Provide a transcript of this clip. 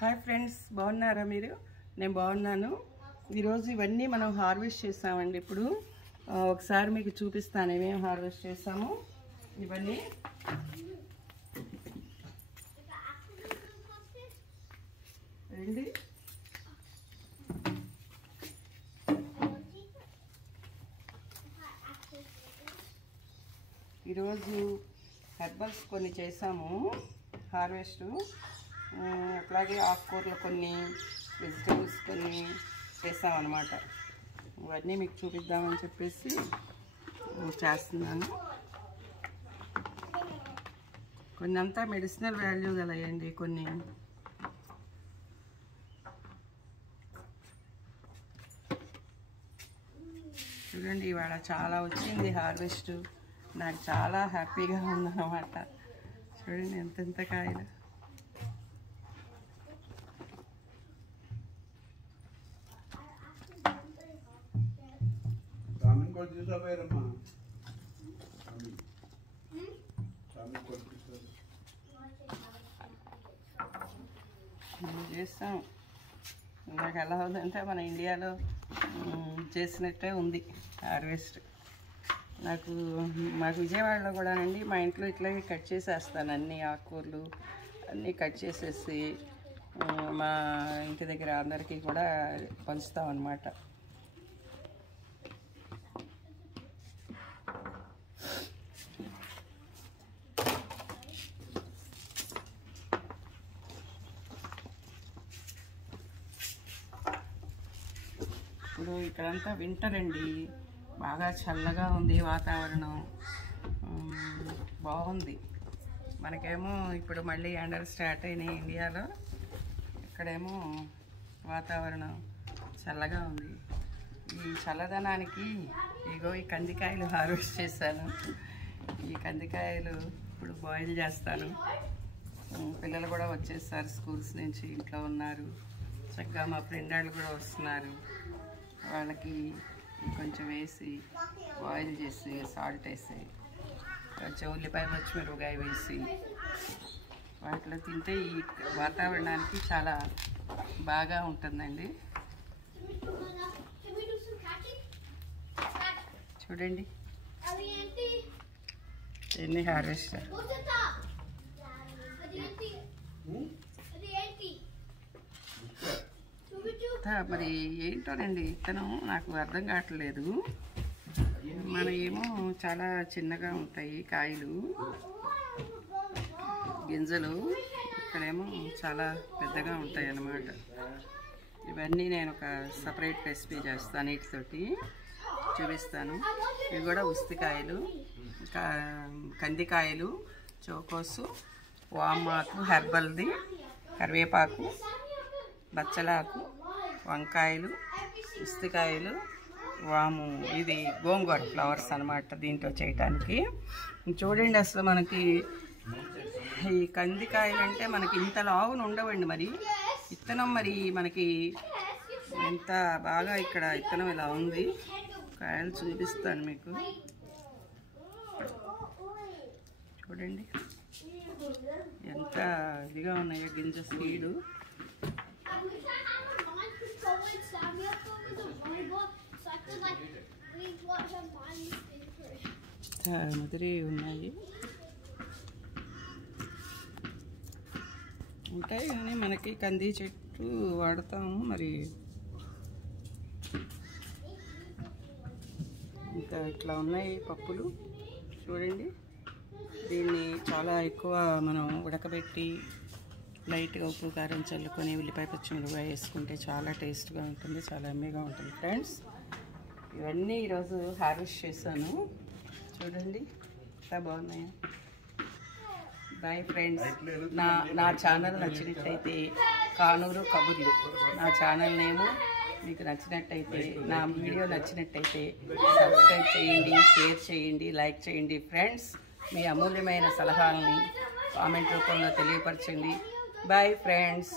Hi friends, బాగున్నారా మీరు? నేను బాగున్నాను. ఈరోజు ఇవన్నీ మనం హార్వెస్ట్ చేసామండి. ఇప్పుడు ఒకసారి మీకు చూపిస్తాను ఏమేమి హార్వెస్ట్ చేసాము. ఇవన్నీ రండి. ఈరోజు హెర్బల్స్ కొన్ని చేసాము హార్వెస్ట్. అట్లాగే ఆకుకూరలు కొన్ని, వెజిటేబుల్స్ కొన్ని చేసామన్నమాట. ఇవన్నీ మీకు చూపిద్దామని చెప్పేసి చేస్తున్నాను. కొన్ని అంతా మెడిసినల్ వాల్యూ గలయండి. కొన్ని చూడండి, ఇవాళ చాలా వచ్చింది హార్వెస్ట్. నాకు చాలా హ్యాపీగా ఉందన్నమాట. చూడండి ఎంతెంత కాయలు. చేస్తాం. నాకు ఎలా ఉందంటే మన ఇండియాలో చేసినట్టే ఉంది హార్వెస్ట్. మాకు విజయవాడలో కూడానండి, మా ఇంట్లో ఇట్లాగే కట్ చేసేస్తాను. అన్ని ఆకుకూరలు అన్నీ కట్ చేసేసి మా ఇంటి దగ్గర అందరికీ కూడా పంచుతాం అన్నమాట. ఇప్పుడు ఇక్కడంతా వింటర్ అండి, బాగా చల్లగా ఉంది వాతావరణం, బాగుంది. మనకేమో ఇప్పుడు మళ్ళీ ఎండలు స్టార్ట్ అయినాయి ఇండియాలో. ఇక్కడేమో వాతావరణం చల్లగా ఉంది. ఈ చల్లదనానికి ఇగో ఈ కందికాయలు హార్వెస్ట్ చేశాను. ఈ కందికాయలు ఇప్పుడు బాయిల్ చేస్తాను. పిల్లలు కూడా వచ్చేసారు స్కూల్స్ నుంచి, ఇంట్లో ఉన్నారు. చక్కగా మా ఫ్రెండ్ వాళ్ళు కూడా వస్తున్నారు. వాళ్ళకి కొంచెం వేసి బాయిల్ చేసి సాల్ట్ వేసి కొంచెం ఉల్లిపాయ పచ్చిమిరపకాయ వేసి వాటిలో తింటే ఈ వాతావరణానికి చాలా బాగా ఉంటుందండి. చూడండి ఎన్ని హార్వెస్ట్. మరి ఏంటోనండి ఇత్తనం నాకు అర్థం కావట్లేదు. మన ఏమో చాలా చిన్నగా ఉంటాయి కాయలు, గింజలు. ఇక్కడేమో చాలా పెద్దగా ఉంటాయి అన్నమాట. ఇవన్నీ నేను ఒక సపరేట్ రెసిపీ చేస్తాను, వీటితోటి చూపిస్తాను. ఇవి కూడా ఉస్తికాయలు, కందికాయలు, చోకోసు, వామాకు, హెర్బల్ది, కరివేపాకు, బచ్చలాకు, వంకాయలు, ఉస్తికాయలు, వాము, ఇది గోంగూర ఫ్లవర్స్ అన్నమాట దీంట్లో చేయటానికి. చూడండి అసలు మనకి ఈ కందికాయలు అంటే మనకి ఇంత లావున ఉండవండి. మరి ఇత్తనం మరి మనకి ఎంత బాగా ఇక్కడ ఇత్తనం ఇలా ఉంది. కాయలు చూపిస్తాను మీకు. చూడండి ఎంత ఇదిగా ఉన్నాయో గింజ స్పీడు. ముదిరి ఉన్నాయి ఉంటాయి కానీ మనకి కంది చెట్టు వాడతాము. మరి ఇంకా ఇట్లా ఉన్నాయి పప్పులు. చూడండి, దీన్ని చాలా ఎక్కువ మనం ఉడకబెట్టి లైట్గా ఉప్పు కారం చల్లుకొని ఉల్లిపాయ పచ్చిమిరపకాయ వేసుకుంటే చాలా టేస్ట్గా ఉంటుంది, చాలా ఎమ్మీగా ఉంటుంది. ఫ్రెండ్స్, ఇవన్నీ ఈరోజు హార్వెస్ట్ చేశాను. చూడండి ఎంత బాగున్నాయో. Bye friends. నా ఛానల్ నచ్చినట్టయితే కానూరు కబుర్లు నా ఛానల్ నేము. మీకు నచ్చినట్టయితే, నా వీడియో నచ్చినట్టయితే సబ్స్క్రైబ్ చేయండి, షేర్ చేయండి, లైక్ చేయండి. ఫ్రెండ్స్, మీ అమూల్యమైన సలహాలని కామెంట్ రూపంలో తెలియపరచండి. Bye friends.